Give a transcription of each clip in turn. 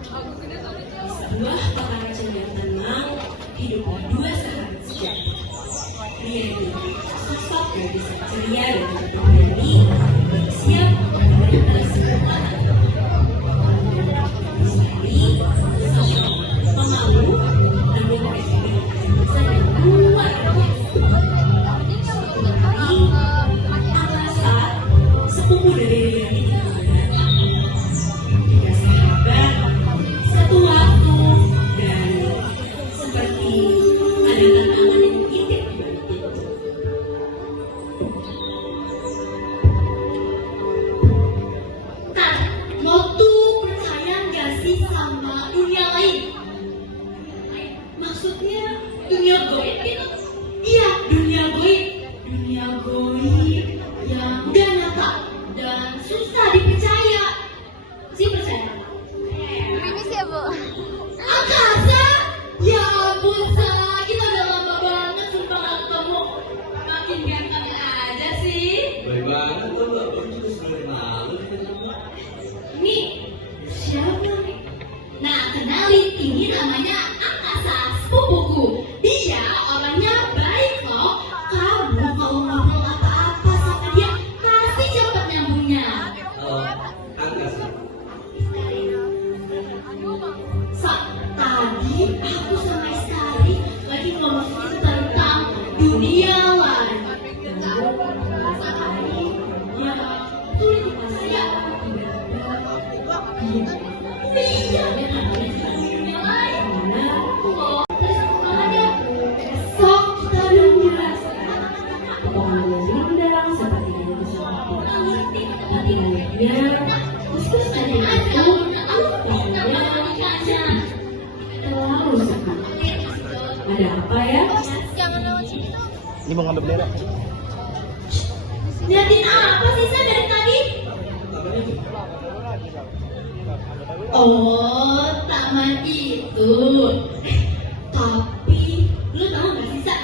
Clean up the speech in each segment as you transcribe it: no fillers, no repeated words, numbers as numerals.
Sebuah pengacara yang tenang, hiduplah dua sahabat sejati. Pria ini sosok yang bisa ceria dan berani, siap memerintah semua. Sekali, pemalu, namun kesan yang kuat. Tapi, Angkasa, sepupu dari Riyadi tiga sahabat, satu waktu, dan seperti ada tantangan yang intip di balik itu. Kak, lo tuh percaya nggak sih sama dunia lain? Maksudnya dunia goib gitu? Iya, dunia goib. Dunia goib yang nggak nyata dan susah dipercaya. Sih percaya? Permisi ya, Bu. Angkasa? Ya ampun, Sa. Kita udah lama banget sumpah nggak ketemu. Makin ganteng aja sih. Baik banget tuh, Mbak. Baru juga sebulan lalu. Ini siapa nih? Nah, kenalin, ini namanya Angkasa, sepupuku. Dia orangnya baik loh. Kamu kalau ngobrol apa-apa sama dia, pasti cepet nyambungnya. Angkasa. Sa, tadi aku sama Istari lagi ngomongin tentang dunia lain. Ya, tuh itu saya. Iya, dunia lain. Oh, terus kemana? Sok kita liburan. Pengaruh rindang seperti yang bersama. Tapi naiknya, Terus tanya aja, terlalu sekali. Ada apa ya? Jangan lewat sini. Ini mau ngambil bendera. liatin apa sih saya dari tadi? Oh, taman itu. Tapi, lu tahu gak sih, Sa?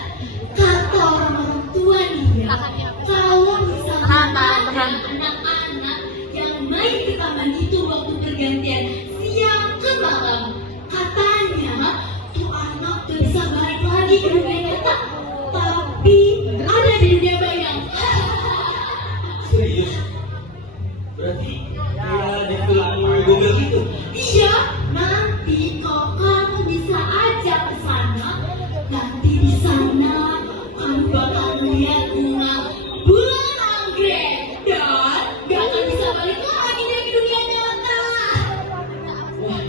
Kata orang tua nih ya, kalau misalnya ada anak-anak yang main di taman itu waktu bergantian siang ke malam, katanya tuh anak tuh bisa balik lagi ke dunia nyata, tapi ada di dunia bayang. Serius? Berarti kayak di film Google gitu? Iya, nanti kalau kamu bisa ajak ke sana, nanti di sana kamu bakal lihat bunga bulan anggrek dan gak akan bisa balik lagi dari dunia nyata. Wah,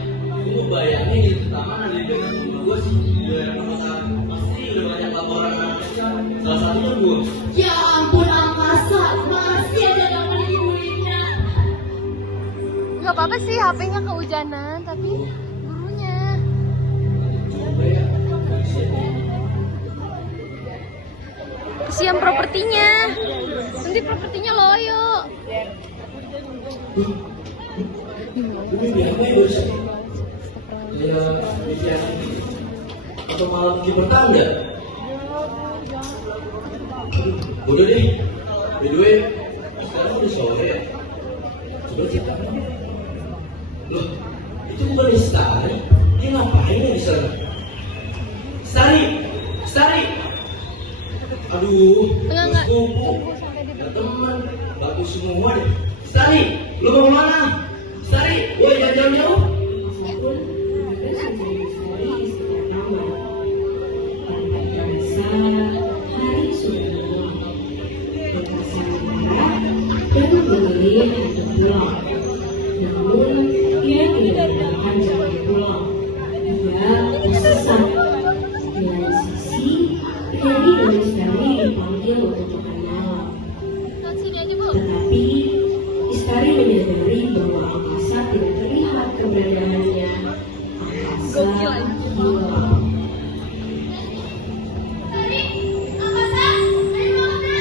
gue bayangin di taman ada di dekat rumah gue sih. Udah yang pasti udah banyak laporan anak kecil. Salah satunya gue. Ya ampun, Angkasa, masih ada yang melindunginya. Gak apa-apa sih HP-nya kehujanan, tapi gurunya. Kesian propertinya. Nanti propertinya loyo. Ini biasanya gue sih. Kayak bikin atau malam di pertanda. Udah deh. By the way, sekarang udah sore ya. Coba kita. Loh, itu bukan Istari. Dia ngapain ya di sana? Istari! Istari! Aduh, Enggak. sepupu. Gak teman, bagus semua deh. Istari, lu mau kemana? Istari, woi jangan jauh-jauh. Meskipun mereka mencari sekali istilah nama. Tanpa terasa, hari sudah malam. Berkasa marah, dan memilih untuk pulang. Namun, dia tidak menyerahkan jalan pulang. Dia tersesat. Di lain sisi, Riyadi dan Istari dipanggil untuk makan malam. Sini aja, Bu. Tetapi Istari menyadari bahwa Angkasa tidak terlihat keberadaannya. Angkasa hilang. Tadi, Angkasa, dari mana?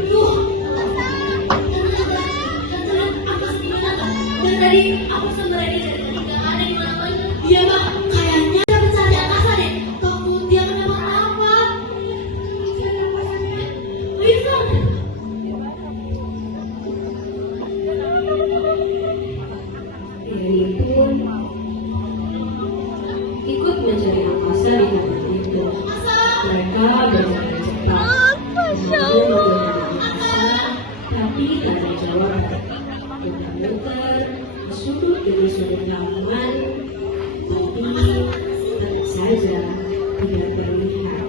Aduh, Angkasa, Angkasa di mana, Kak? Dan tadi aku sama Rani dari tadi gak ada di mana-mana. Iya, Bang, kayaknya ada pencari Angkasa deh. Takut dia kenapa-napa. Ayo, Bang. Riri pun ikut mencari angkasa di tempat itu. Mereka berjalan cepat untuk menggunakan angkasa, tapi tak ada jawaban. Muter-muter, sudut demi sudut lapangan, tapi tetap saja tidak terlihat.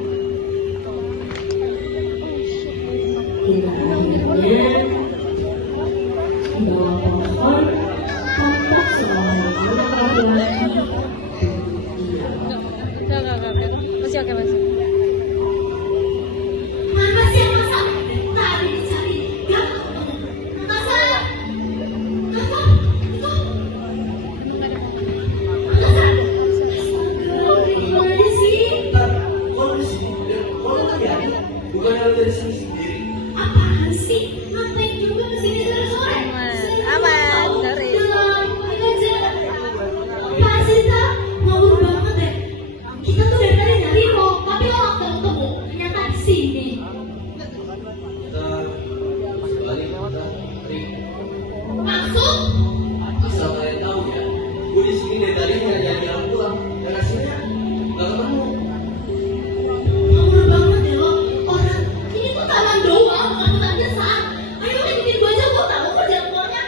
Hingga akhirnya di bawah pohon tampak seorang anak laki-laki diam. Masih oke, masih. Mana sih masa? Tadi dicari, gak ketemu. Masa? Apa? Itu? Masa? Gimana sih? Kok di sini? Kok lo tadi ada? Bukannya lo dari sini sendiri? Apaan sih? Ngapain juga kesini sore-sore? Aman, sorry. Apaan sih, Ta? Ngawur banget deh. Kita tuh dari tadi nyari lo, tapi lo gak ketemu. Ternyata di sini. Kita balik kita. Maksud? Asal kalian tahu ya, gue di sini dari tadi nyari orang pulang dan hasilnya nggak ketemu. Ngawur banget deh lo. Orang ini tuh taman doang, bukan hutan biasa. Ayo ikutin gue aja, gue tahu kok jalan keluarnya.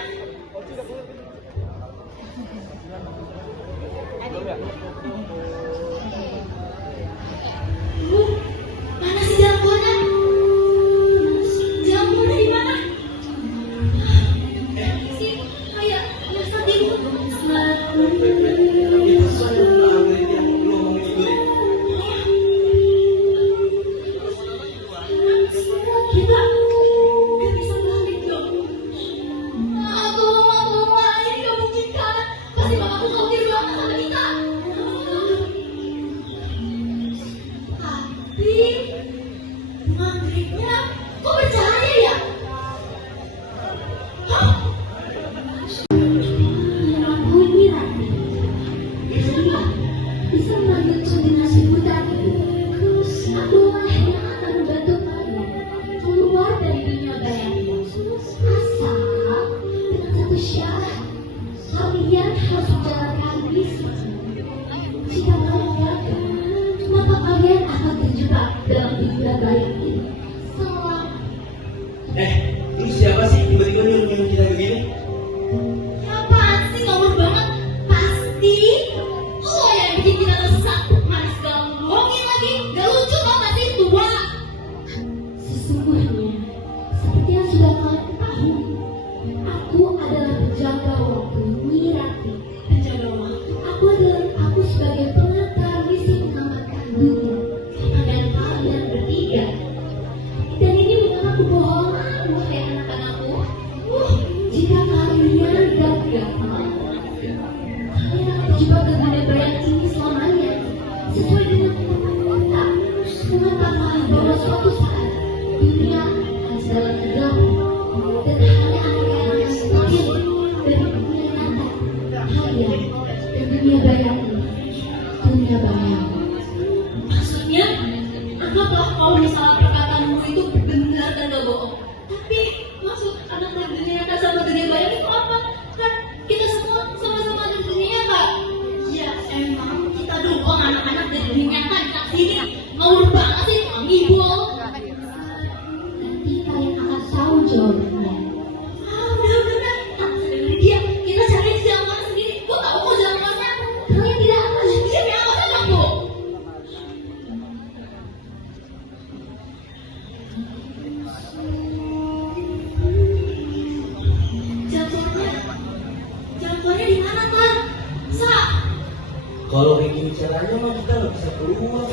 Mana sih jalan keluarnya? Jalan keluarnya di mana? Sih, kayak tadi gue. Itu soalnya Amerika yang lo ngomong gitu deh. Kita bisa balik dong. Tolong, ini gak mungkin kan? Pasti mamaku khawatir banget sama kita. Tapi maghribnya kok bercahaya ya? Hah? Aku ini Rani. Iya, bisa mengambil kombinasi hutan ini. Akulah yang akan membantu kalian keluar dari dunia bayang. Asal dengan satu syarat, kalian harus menjalankan misi. Jika kalian gagal, maka kalian akan terjebak dalam dunia bayang ini. Salam. Lu siapa sih tiba-tiba nyuruh kita begini? Apaan sih ngawur banget? Pasti lo yang bikin kita tersesat. Manis gak ngomongin lagi. Gak lucu tau gak sih tua? Sesungguhnya, seperti yang sudah kalian ketahui, aku adalah penjaga waktu Nyi Rati. Penjaga waktu? Aku sebagai pengantar misi mengamankan dunia. Dan kalian bertiga. Dan ini bukan kebohongan, wahai anak-anakku. Jika kalian gagal, kalian akan terjebak ke dunia bayang ini selamanya. Sesuai dengan ketetapan kita, mengatakan bahwa suatu saat dunia akan dalam kegelapan dan hanya akan kehilangan semakin dari dunia nyata. Kalian dan dunia bayang ini, dunia bayang. Maksudnya, anggaplah kalau misalnya perkataanmu itu benar dan gak bohong. Tapi maksud anak dari dunia nyata sama dunia bayang itu apa? Kan kita semua sama-sama ada di dunia nyata. Ya emang kita doang anak-anak dari dunia nyata di sini. Ngawur banget sih, ngibul. Nanti kalian akan tahu jawabannya. Udah. Dia, kita cari jalan keluar sendiri. Gue tahu kok jalan keluarnya. Kalian tidak akan siapa yang akan aku. Jalan keluarnya di mana kan? Sa, Kalau kayak gini caranya mah kita nggak bisa keluar.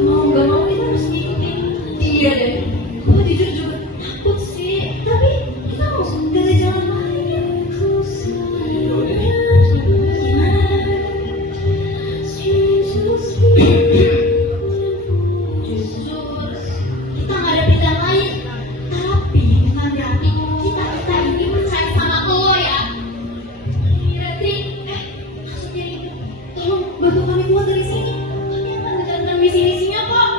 mau gak mau kita harus gini. Iya deh, gue jujur juga takut sih. Tapi kita harus cari jalan lain. Ya udah nih. Gimana? Justru kita nggak ada pilihan lain. Tapi bukan berarti kita ini percaya sama lo ya. Berarti, maksudnya ini, tolong bantu kami keluar dari sini. Kami akan menjalankan misi-misinya kok.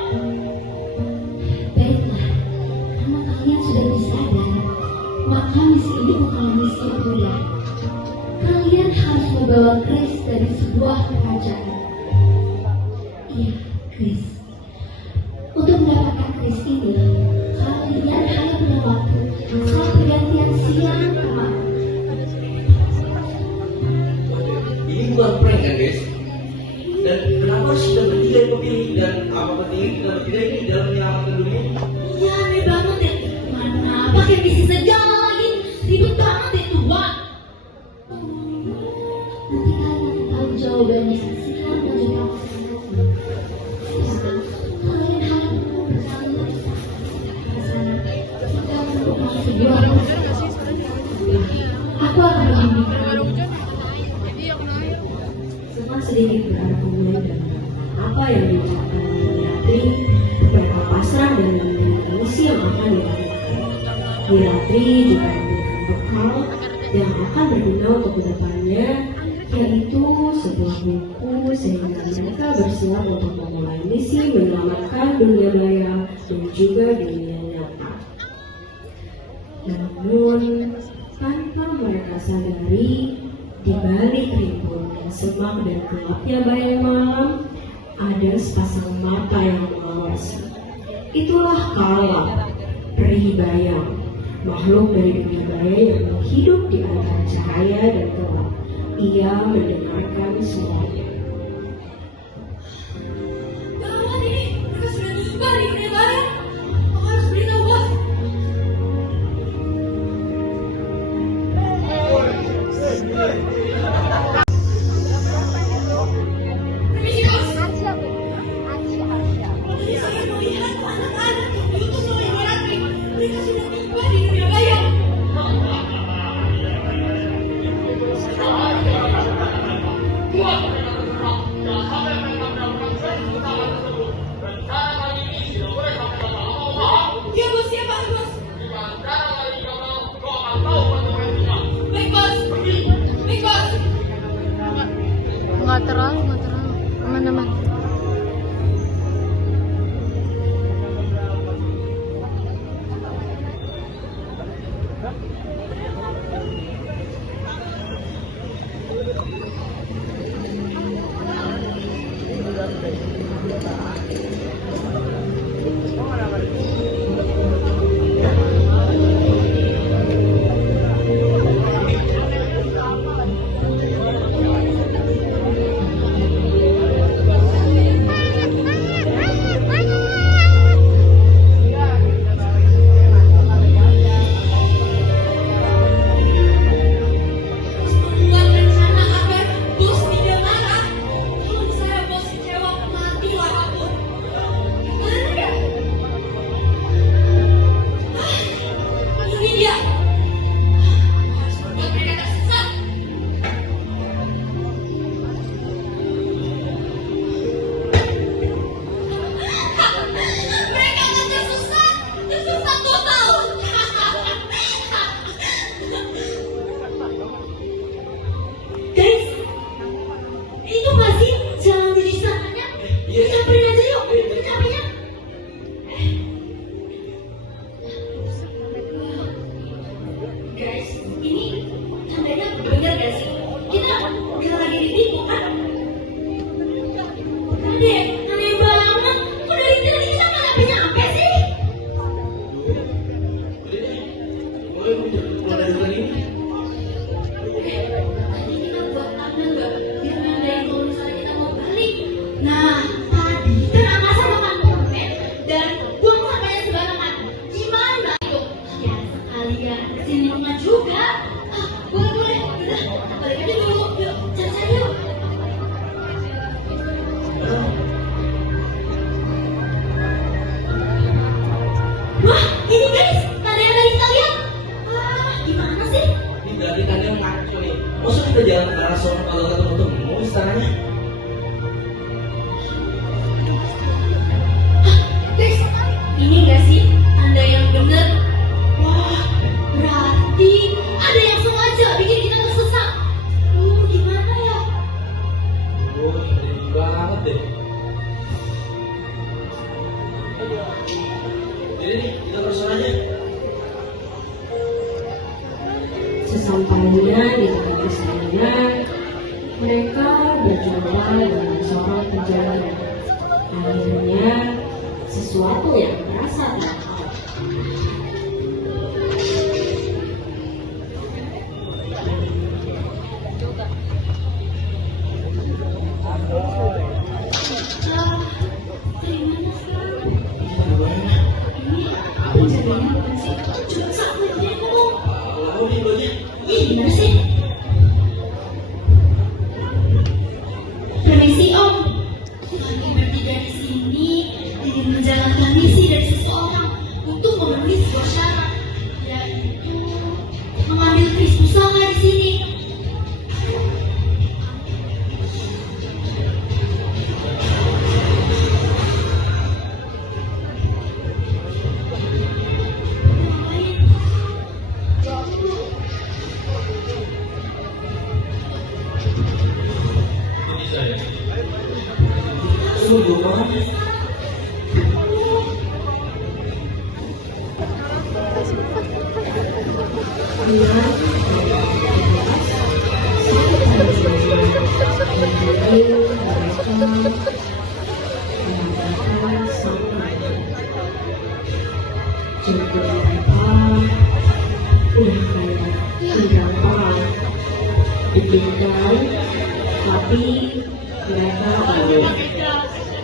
Baiklah, karena kalian sudah bersadar, maka misi ini bukan misi yang mudah. Kalian harus membawa Chris dari sebuah kerajaan. Iya, Chris. Untuk mendapatkan Chris ini, kalian hanya punya waktu saat pergantian siang ke malam. Ini bukan prank kan guys? Dan kenapa sudah bertiga yang memilih dan apa pentingnya kita bertiga ini dalam menyelamatkan dunia? Ya, aneh banget ya. Mana pakai misi segala lagi, ribet banget itu, Wak. Nanti kalian tahu jawabannya setelah melanjutkan presentasi. Kalian harus bersama sana. Kita menemukan sebuah aku akan menunjukkan Sempat sedikit berarti dan apa yang diucapkan Wiratri, mereka pasrah dan menerima misi yang akan dilakukan. Wiratri juga memberikan bekal yang akan berguna untuk kedepannya, yaitu sebuah buku sehingga mereka bersiap untuk memulai misi menyelamatkan dunia maya dan juga dunia nyata. Namun, tanpa mereka sadari, di balik rimbun semak dan gelapnya bayang malam, ada sepasang mata yang mengawasi. Itulah Kala, peri bayang, makhluk dari dunia bayang yang hidup di antara cahaya dan gelap. Ia mendengarkan semuanya. Gawat ini, mereka sudah nyebar di dunia bayang. Aku harus beritahu Bos. Permisi, Bos. Tadi saya melihat anak-anak yang diutus oleh Wiratri. Mereka sudah tiba di dunia bayang. Iya, Bos, iya, Pak, Bos. Baik, Bos. Baik, Bos. Nggak terlalu, aman-aman. Buat rencana agar Bos tidak marah. Kalau misalnya Bos kecewa, matilah aku. Gimana ya? Ini dia. Aku harus membuat mereka tersesat. Mereka akan tersesat total. Guys, itu masih jalan menuju sananya. Iya. Samperin aja yuk, capeknya. Guys, ini tandanya benar gak sih? Kita lagi ditipu kan? Ade, aneh banget. Kok dari tadi kita malah nyampe sih? Mulai keluar dari hutan ini. Tadi kita buat tanda nggak? Biar nandain kalau misalnya kita mau balik. Nah, tadi kan Amasa makan permen dan buang sampahnya sembarangan. Gimana itu? Ya sekalian kesini rumah juga. Ah, boleh. Udah, balik aja dulu. Yuk, jalan yuk. Wah, ini guys, tanda yang tadi kita lihat. Wah, gimana sih? Ini berarti kalian ngaco nih. Masa kita jalan ke arah sono kalau ketemu istananya? Guys, ini gak sih tanda yang benar? Wah, berarti ada yang sengaja bikin kita tersesat. Gimana ya? Oh, ini banget deh. Jadi nih, kita terus aja. Sesampainya di tempat istana, Mereka berjumpa dengan seorang penjaga. Akhirnya, sesuatu yang terasa tak awal. Dari mana sekarang? Ini penjaganya bukan sih? Cuma satu aja deh ngomong. Lalu nih banyak. Ih, gimana sih? Permisi Om, kami bertiga di sini ingin menjalankan misi dari seseorang untuk memenuhi sebuah syarat, yaitu mengambil kris pusaka di sini. Ini saya. Sungguh banget. Tapi mereka tahu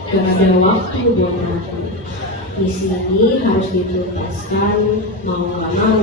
gak ada waktu buat mati. Misi ini harus dituntaskan mau gak mau.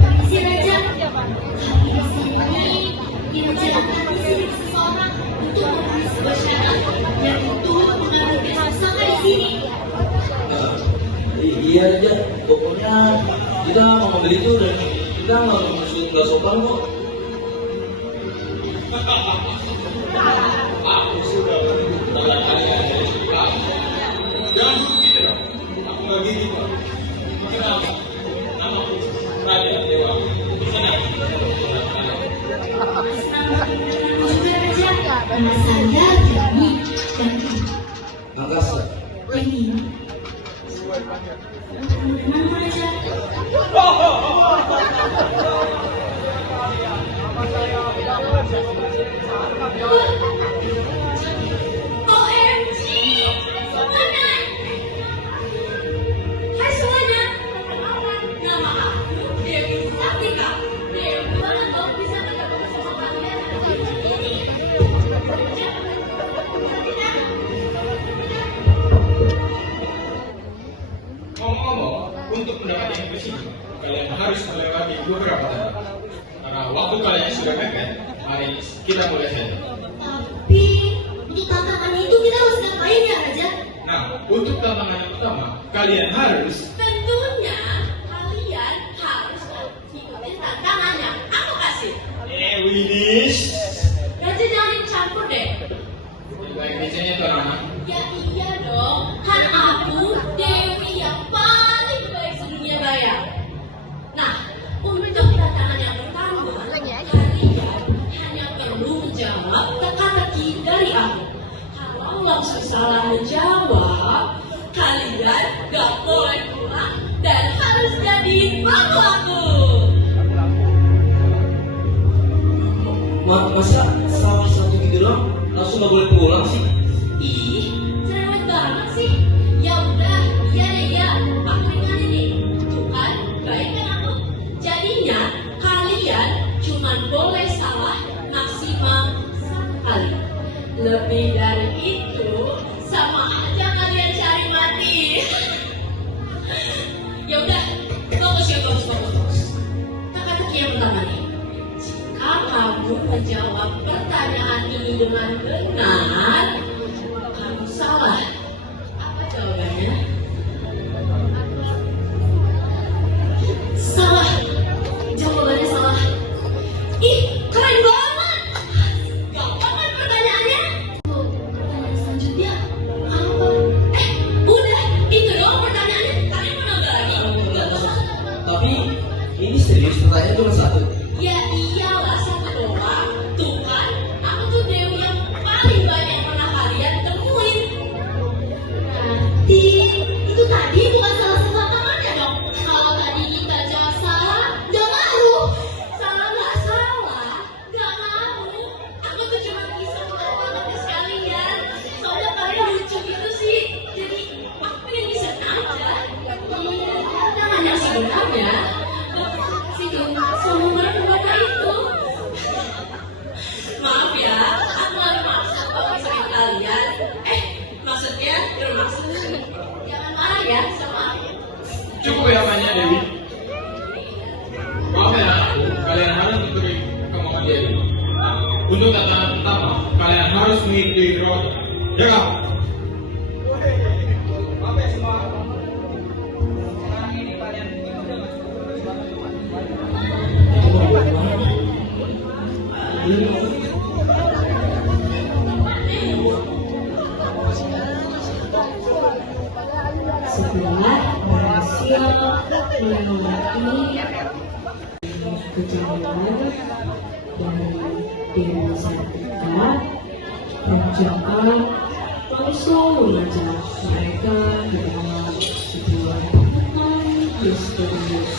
Permisi Raja, kami di sini ingin menjalankan misi dari seseorang untuk memenuhi sebuah syarat, yaitu mengambil kris pusaka di sini. Iya aja, pokoknya kita mau ngambil itu dan kita nggak sopan kok. Aku sudah menentukan kalian dari sekarang. Jangan begitu dong. Aku nggak gini kok. Kenapa? Namaku Raja Dewa. Di sana. Juga Raja, nama saya Dani dan Angkasa. ini. Nama Raja. OMG, semuanya. Hai semuanya. Nama aku Dewi Sartika. Dewi banget dong bisa bergabung sama kalian di sini. Ngomong-ngomong, untuk mendapatkan kris ini, kalian harus melewati beberapa tahap. Karena waktu kalian sudah mepet, mari kita mulai saja. Tapi untuk tantangan itu kita harus ngapain ya Raja? Nah, untuk tantangan yang pertama, kalian harus Tentunya kalian harus ikutin tantangan yang aku kasih. Widish. Raja jangan campur deh. Baik biasanya tuh anak. Ya iya dong, kan aku Dewi yang paling baik sedunia raya. Nah, untuk tantangan yang pertama, kalian hanya perlu menjawab teka-teki dari aku. Kalau langsung salah menjawab, kalian gak boleh pulang dan harus jadi babu aku. Masa salah satu gitu doang langsung nggak boleh pulang sih? Ih, cerewet banget sih. Ya udah, iya deh ya. Aku ingat ini. Tuh kan, baik kan aku. Jadinya kalian cuma boleh salah maksimal sekali. Lebih dari itu, sama aja kalian cari mati. Ya udah, fokus ya fokus. Teka-teki yang pertama. kamu menjawab pertanyaan ini dengan benar, kamu salah. Apa jawabannya? Salah. Jawabannya salah. Ih, keren banget. Gampang kan pertanyaannya? Pertanyaan selanjutnya apa? Udah, itu doang pertanyaannya. Kalian mau nambah lagi? Gak usah. Tapi ini serius, pertanyaan cuma satu. Ya iyalah, satu doang. Tuh kan, aku tuh Dewi yang paling banyak pernah kalian temuin. Berarti itu tadi bukan salah satu tantangannya dong. Kalau tadi kita jawab salah, gak mau. Salah gak salah, gak mau. Aku tuh cuma bisa mengapakan ke sekalian. Soalnya kalian lucu gitu sih. Jadi aku pengen bisa aja. Iya, tantangan yang sebenarnya situ sama mereka itu. Maaf ya, aku lagi maksud sama kalian. Maksudnya bermaksud. Jangan marah ya sama aku. Cukup ya banyak Dewi. Maaf ya aku, kalian harus mengikuti kemauan Dewi. Untuk tantangan pertama, kalian harus mengikuti roda. Jaga. Setelah berhasil melewati kejauhan dari Dewi Sartika, kerajaan langsung mengajak mereka ke dalam sebuah hutan misterius.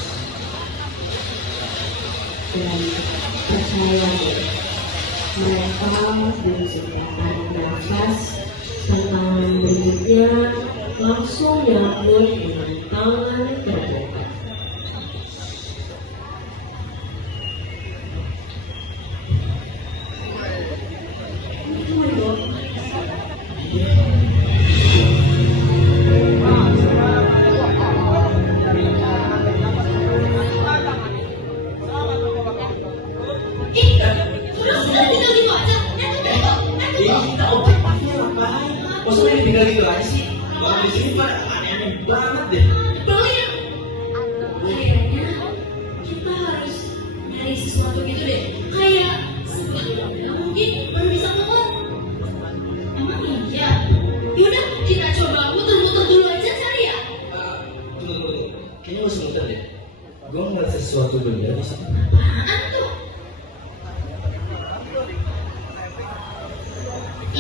Dan percaya mereka disediakan nafas, tantangan berikutnya langsung dilakukan dengan tangan terbuka. Terus kita tinggal gitu aja. Ini kita objektifnya ngapain? Masa ini tinggal gitu aja sih? Kalau di sini kan aneh banget deh. Kayaknya kita harus nyari sesuatu gitu deh. Kayak sebelumnya mungkin baru bisa keluar. Emang iya? Yaudah, kita coba muter-muter dulu aja cari ya. Tunggu. Kayaknya masih muter deh. Gue ngeliat sesuatu benda di sini. Apaan tuh?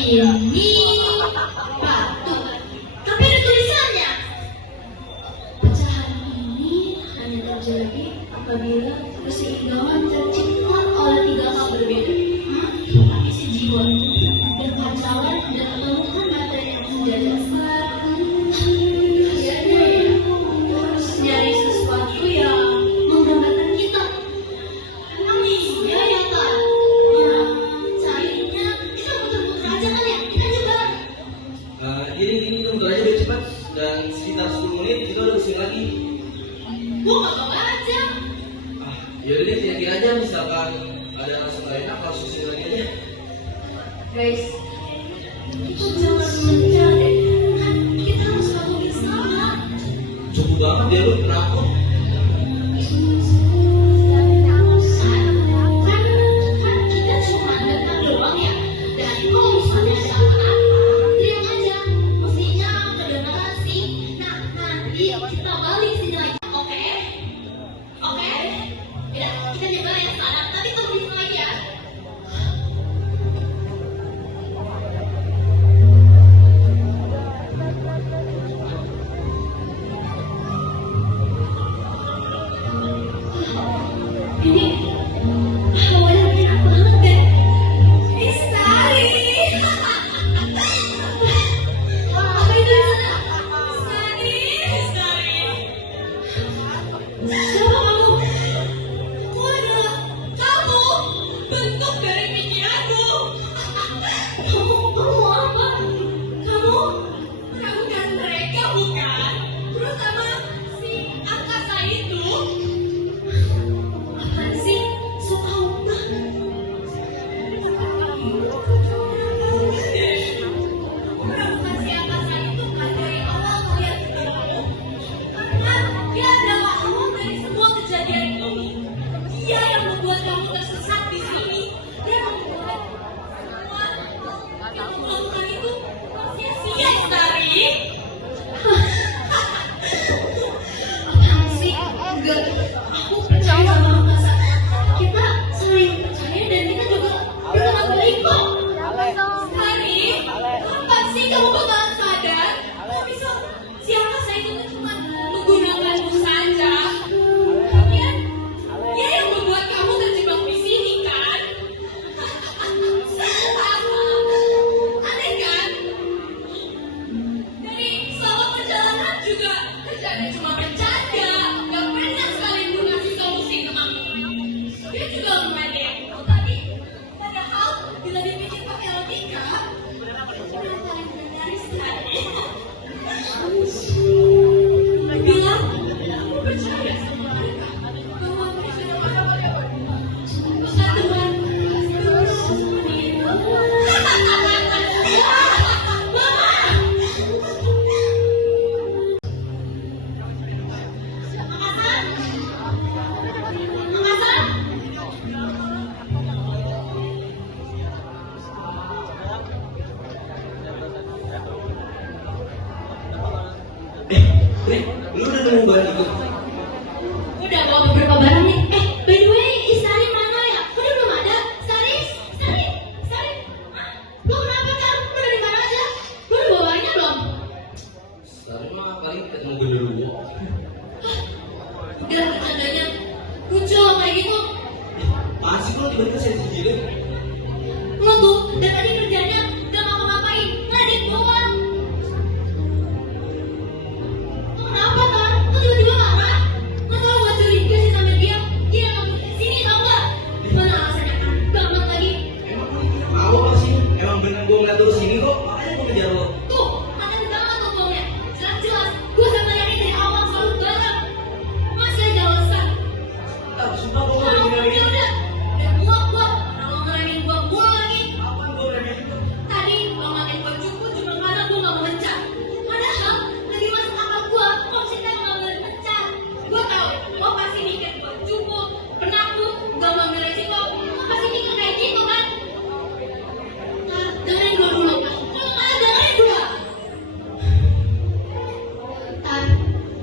Ini batu, tapi ada tulisannya. Pecahan ini hanya terjadi apabila keseimbangan tercipta oleh tiga hal berbeda. Isi jiwa, kekacauan dan keluhan materi yang menjadi dasar. Kayaknya ya, harus nyari sesuatu yang menggambarkan kita. Emang iya ya kan? Sayangnya kita muter-muter aja kan ya. Kita coba. Ini muter aja biar cepat. Dan sekitar 10 menit kita udah kesini lagi. Gua gak mau aja. Yaudah deh, kira-kira aja misalkan ada rasa gak enak langsung sini lagi aja. Guys, kita jangan mencari deh. Kan kita harus lakuin salah. Cukup banget deh lu, kenapa? Kan kita cuma dengar doang ya. Dan kalau misalnya ada apa-apa, teriak aja. Mestinya kedengaran sih. Nah, nanti kita balik sini lagi. Oke? Oke? Ya, kita coba yang sana. Nanti tunggu di sini lagi ya. Bre, lu udah nemu barang itu? Udah bawa beberapa barang nih. By the way, Sari mana ya? Kok dia belum ada? Sari. Hah? Lo kenapa kan? Lo dari mana aja? Lo udah bawa barangnya belum? Sekarang mah paling ketemu genderuwo. Udah adanya lucu kayak gitu. Masih lo tiba-tiba sensitif. Lo tuh dari tadi kerjanya gak ngapa-ngapain, ngadek doang. Lo kenapa kan? Lo tiba-tiba marah? Lo tau gak curiga sih sama dia? Dia ngomong sini tau gak? Mana alasannya kan? Gampang lagi. Tahu apa sih? Emang bener gue ngeliat lu sini kok, makanya gue kejar lo. Tuh, makan banget tuh baunya. Jelas-jelas, gue sama Rani dari awal selalu bareng. Masih aja alasan. Tak, sumpah gue Kalau gak udah udah muak gua. Kalau ngeremin gua mulu lagi. Apaan gue udah gitu? Tadi lo matiin bajuku cuma karena gua gak mau mencat. Padahal lagi masuk akal gua, kok kita gak boleh mencat. Gua tahu, lo pasti mikir gua cukup, penakut, gak mau ambil resiko. Lo pasti mikir kayak gitu kan? Nah, dengerin gua dulu. Kalau nggak dengerin gua. Ntar,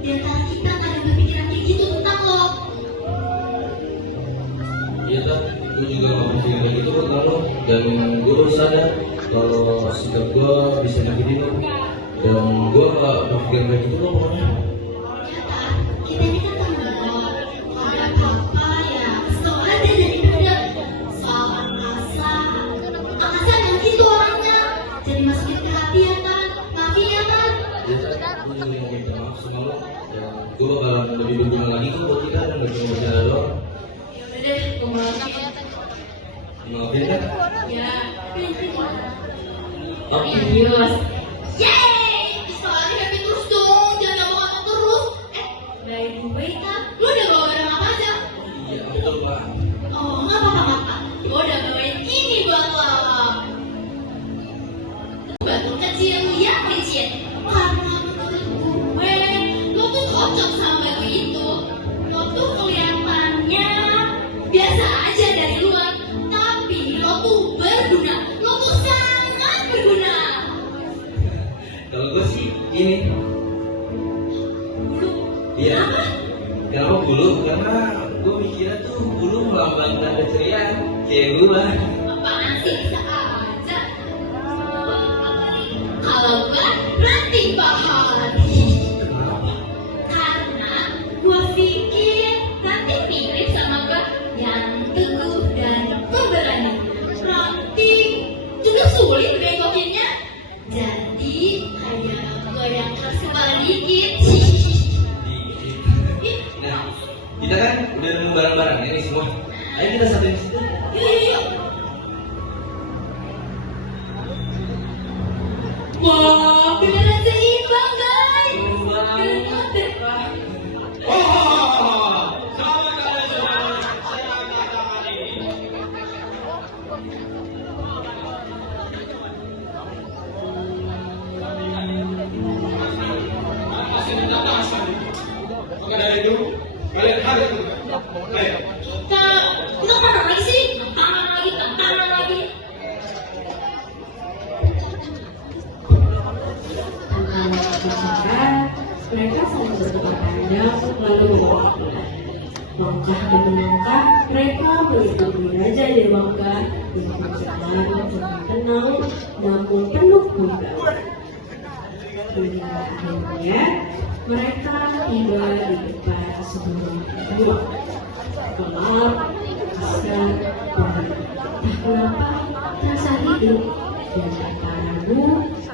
di antara kita gak ada berpikiran kayak gitu tentang lo. Iya tak, gue juga gak berpikir kayak gitu kok kalau. Dan gue baru sadar kalau sikap gue bisa nyakitin lo. Dan gue gak berpikir kayak gitu kok pokoknya. Kita ini kan teman. Kalau ada apa-apa ya kesel aja daripada soal angkasa. Angkasa yang gitu orangnya. Jadi masukin perhatian kan. Maafin ya kan. Iya tak, gue juga mau minta maaf sama lo. Dan gue bakalan lebih berguna lagi kok buat kita dan gak cuma bercanda doang. Yaudah deh, gue maafin. Maafin kan? Ya, Oke. serius. Yeay! Sekali happy terus dong. Jangan ngomong terus. By the way kan, lu udah bawa barang apa aja? Iya, betul pak. Oh, nggak apa-apa. Gue udah bawain ini buat lo. Batu kecil ya kecil. Karena menurut gue, lo tuh cocok sama batu itu. Lo tuh kelihatannya biasa aja dari luar, tapi lo tuh berguna. Lo tuh sangat berguna. Kalau gue sih ini. Lu Iya. kenapa? Kenapa bulu? Karena gue mikirnya tuh bulu melambangkan keceriaan kayak gue. Apaan sih bisa aja? Kalau gue berarti bahari. Karena gue pikir nanti mirip sama gue yang teguh dan pemberani. Berarti juga sulit bengokinnya. Jadi kayak gue yang tersebar dikit. Nah, kita kan udah nemu barang-barang ini semua. Ayo kita satuin di situ. Yuk. Wah, beneran seimbang guys. Keren banget. Selamat kalian Maka dari itu, kalian harus baik. Kita kemana lagi sih? Tangan lagi. Antara bicara, mereka saling bertukar pandang lalu berbicara. Langkah demi langkah, mereka melihat raja di bangga dengan berjalan dengan tenang namun penuh wibawa. Hingga akhirnya mereka tiba di depan sebuah gua. Gelap, asap, dan entah kenapa terasa hidup dan tanpa ragu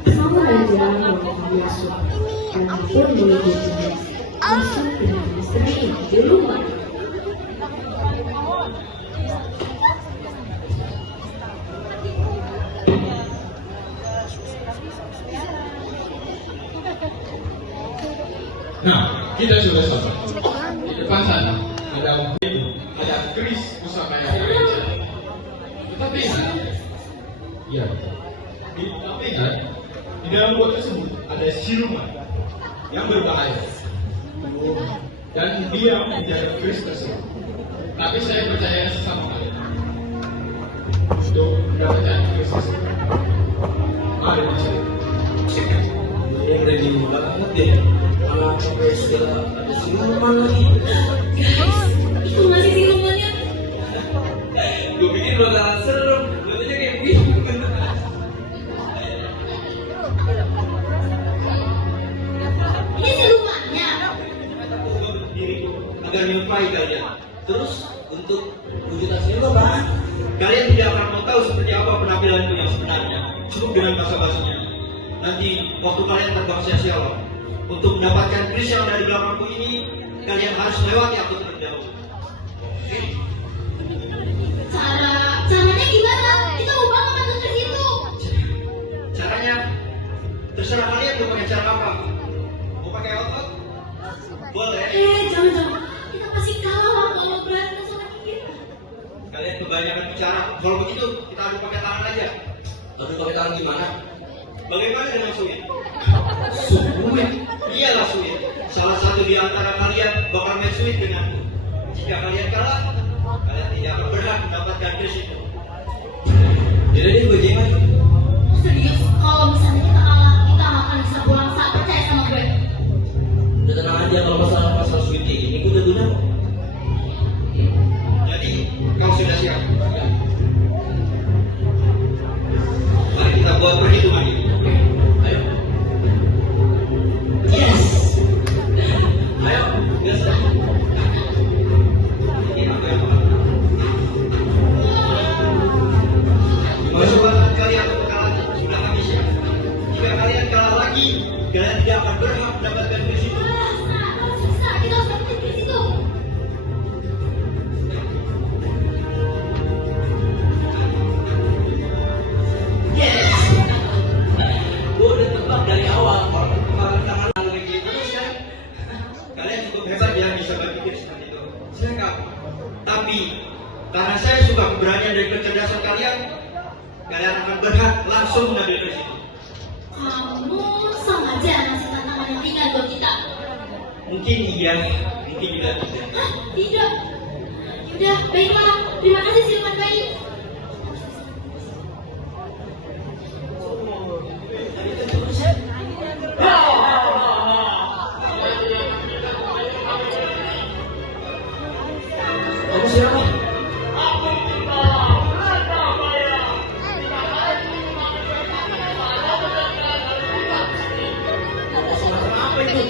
sang raja membuka masuk dan pun menuju jelas masuk dengan istrinya di rumah. Nah, kita sudah sampai. Di depan sana ada keris pusaka yang gereja. Tetapi ingat, ya, tapi ingat, di dalam gua tersebut ada siluman yang berbahaya. Dan dia menjaga keris tersebut. Tapi saya percaya sama kalian. Untuk mendapatkan keris tersebut. Mari dicari. Ini ready banget deh. anak sudah ada siluman lagi. Itu masih silumannya. Gue pikir bakalan serem, bentuknya kayak gitu. Ini silumannya. Agar menyukai kalian. Terus untuk Wujud aslinya itu apaan? kalian tidak akan mau tahu seperti apa penampilanku yang sebenarnya. Cukup dengan basa-basinya. Nanti waktu kalian terbang sia-sialah. Untuk mendapatkan kris yang ada di belakangku ini, kalian harus melewati aku terlebih dahulu. Oke? Caranya gimana? Kita mau banget masuk ke situ. Caranya terserah kalian mau pakai cara apa. Mau pakai otot? Boleh. Jangan. Kita pasti kalah kalau berantem sama dia. Kalian kebanyakan bicara. Kalau begitu kita adu pakai tangan aja. Tapi pakai tangan gimana? Bagaimana dengan suit? Sulit. Iyalah suit. Salah satu di antara kalian bakal main suit denganku. Jika kalian kalah, kalian tidak akan berhak mendapatkan kris itu. Jadi dia bagaimana? Serius, kalau misalnya kita kalah, kita nggak akan bisa pulang. Saat percaya sama gue. Udah tenang aja kalau masalah sweet kayak gini, gue udah guna. Jadi, kau sudah siap? Mari kita buat perhitungan ini. Ayo. Yes! Ayo, biasa. Ini aku yang menang. Kesempatan kalian untuk kalah sudah habis ya. Jika kalian kalah lagi, kalian tidak akan berhak mendapatkan kris itu. Susah, kita harus dapetin kris itu. Gue udah tebak dari awal kalau perkembangan tangan kayak gitu kan. Kalian cukup hebat ya bisa berpikir seperti itu. Saya enggak. Tapi karena saya suka keberanian dan kecerdasan kalian, kalian akan berhak langsung mengambil kris itu. Kamu sengaja ngasih tantangan yang ringan buat kita. Mungkin iya, mungkin juga tidak. Hah? Tidak. Yaudah, baiklah. Terima kasih siluman bayi. Kamu siapa? Apa itu?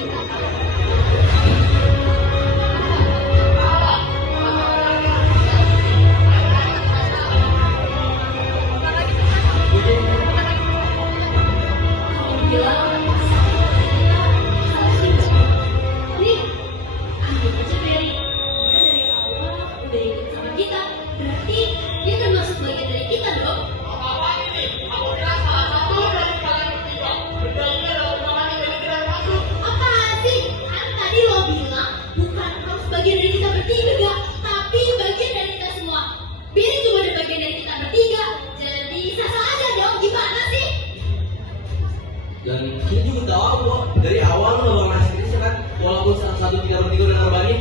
Nih, ambil aja Berry. Dia dari awal udah ikut sama kita. Berarti dia termasuk bagian dari kita dong. Apaan sih? Kan tadi lo bilang bukan harus bagian dari kita bertiga, tapi bagian dari kita semua. Berry cuma ada bagian dari kita bertiga. Jadi sah-sah aja dong. Gimana sih? Dan kita juga tahu kok dari awal lo nggak ngasih krisnya kan, walaupun satu tidak bertiga udah korbanin.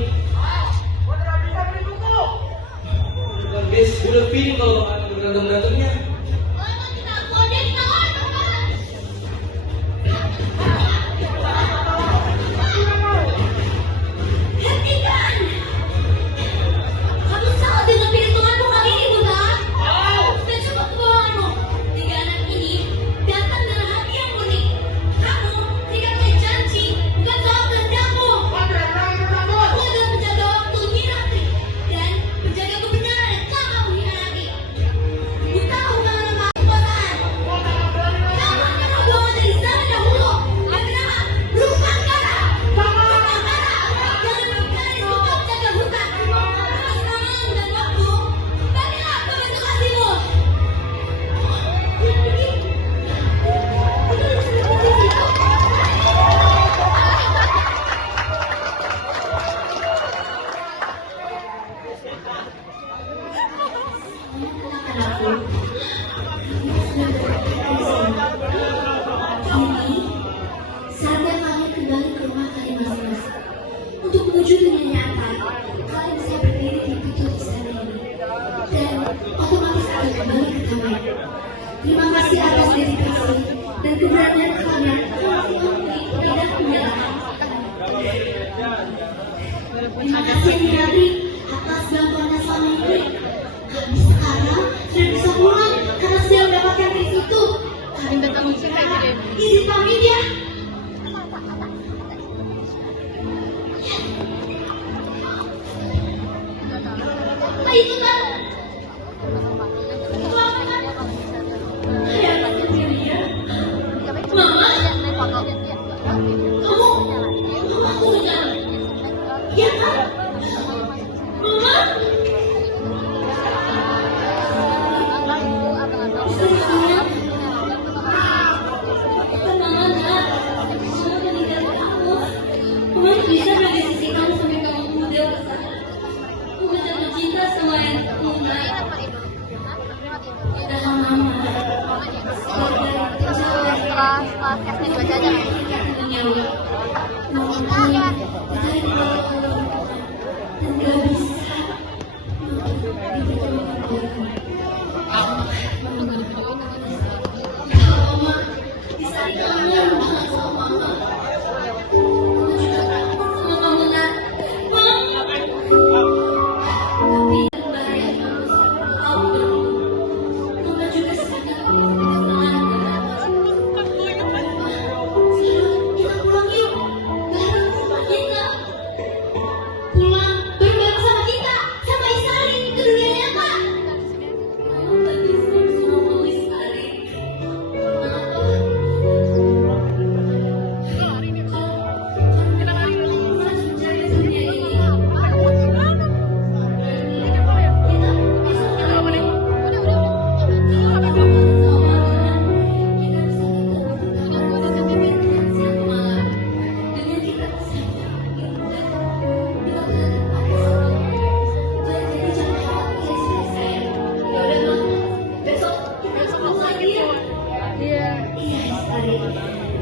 Bukan guys, gue udah pilih kalau bakalan berantem-berantemnya. Lo emang kita kode kawan apa? Hentikan! Kamu salah dengan perhitunganmu kali ini, bukan? Dan coba kebohonganmu. Tiga anak ini datang dengan hati yang murni. Kamu tidak punya janji, bukan soal kehendakmu. Aku adalah penjaga waktu Minati dan penjaga kebenaran yang telah kamu hianati. Buta hubungan sama kekuasaan. Kamu hanya rombongan dari zaman dahulu yang bernama Lupa Kara. Lupa Kara yang berbicara di suka penjaga hutan. Atas malam dan waktu, berilah begitu kasihmu. Saatnya kalian kembali ke rumah kalian masing-masing. Untuk menuju dunia nyata, kalian bisa berdiri di pintu istana ini dan otomatis akan kembali ke kamar. Terima kasih atas dedikasi dan keberanian kalian yang mengakui tidak menyerah. Terima kasih Nidari atas bantuannya selama ini. Kami sekarang sudah bisa pulang karena sudah mendapatkan kris itu. Kami izin pamit ya. Itu kan. Mama, kamu aku dengar. Iya kan? Mama. Bisa nggak di sisi kamu sampai kamu muda besar? Aku jatuh cinta sama yang tunggal. Dan mama. Setelah cashnya dibaca aja.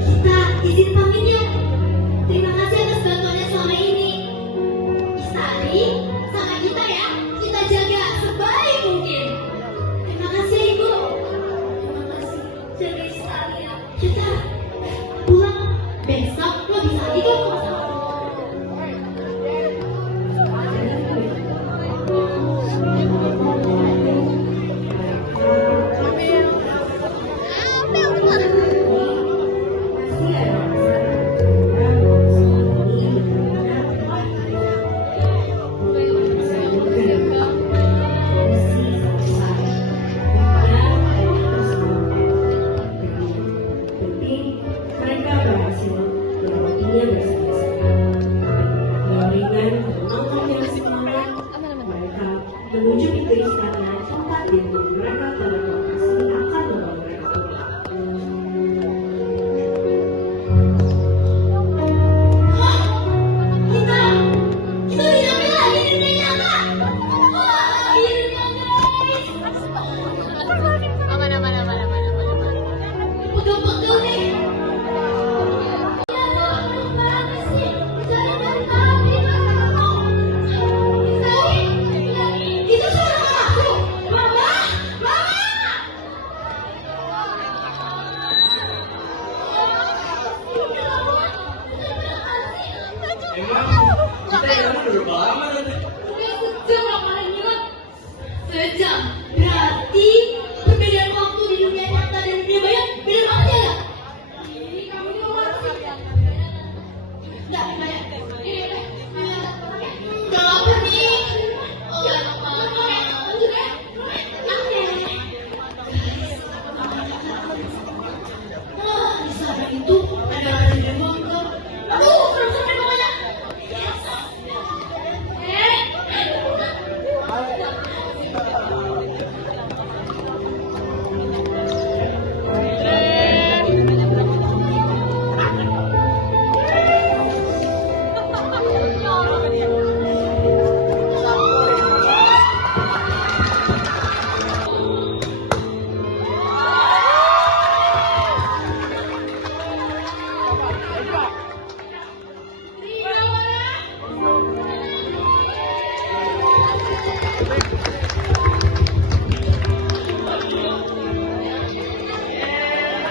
Kita izin pamit ya. Terima kasih atas bantuannya selama ini. Istari, sama kita ya. Kita jaga sebaik mungkin. Terima kasih Ibu. Terima kasih. Jaga Istari ya. Kita pulang besok lo bisa itu. Mereka berhasil melewatinya bersama-sama. Dengan penonton yang semangat, mereka menuju pintu istana tempat di mana mereka telah berhasil akan membawa mereka pulang. Kita hilang lagi di dunia nyata. Oh, akhirnya guys. Pegel-pegel nih. Itu suara aku. Mama, mama. Kita yang berapa lama nanti? Sejam ramalan ingat. Sejam. Berarti perbedaan waktu di dunia nyata dan dunia bayang beda banget.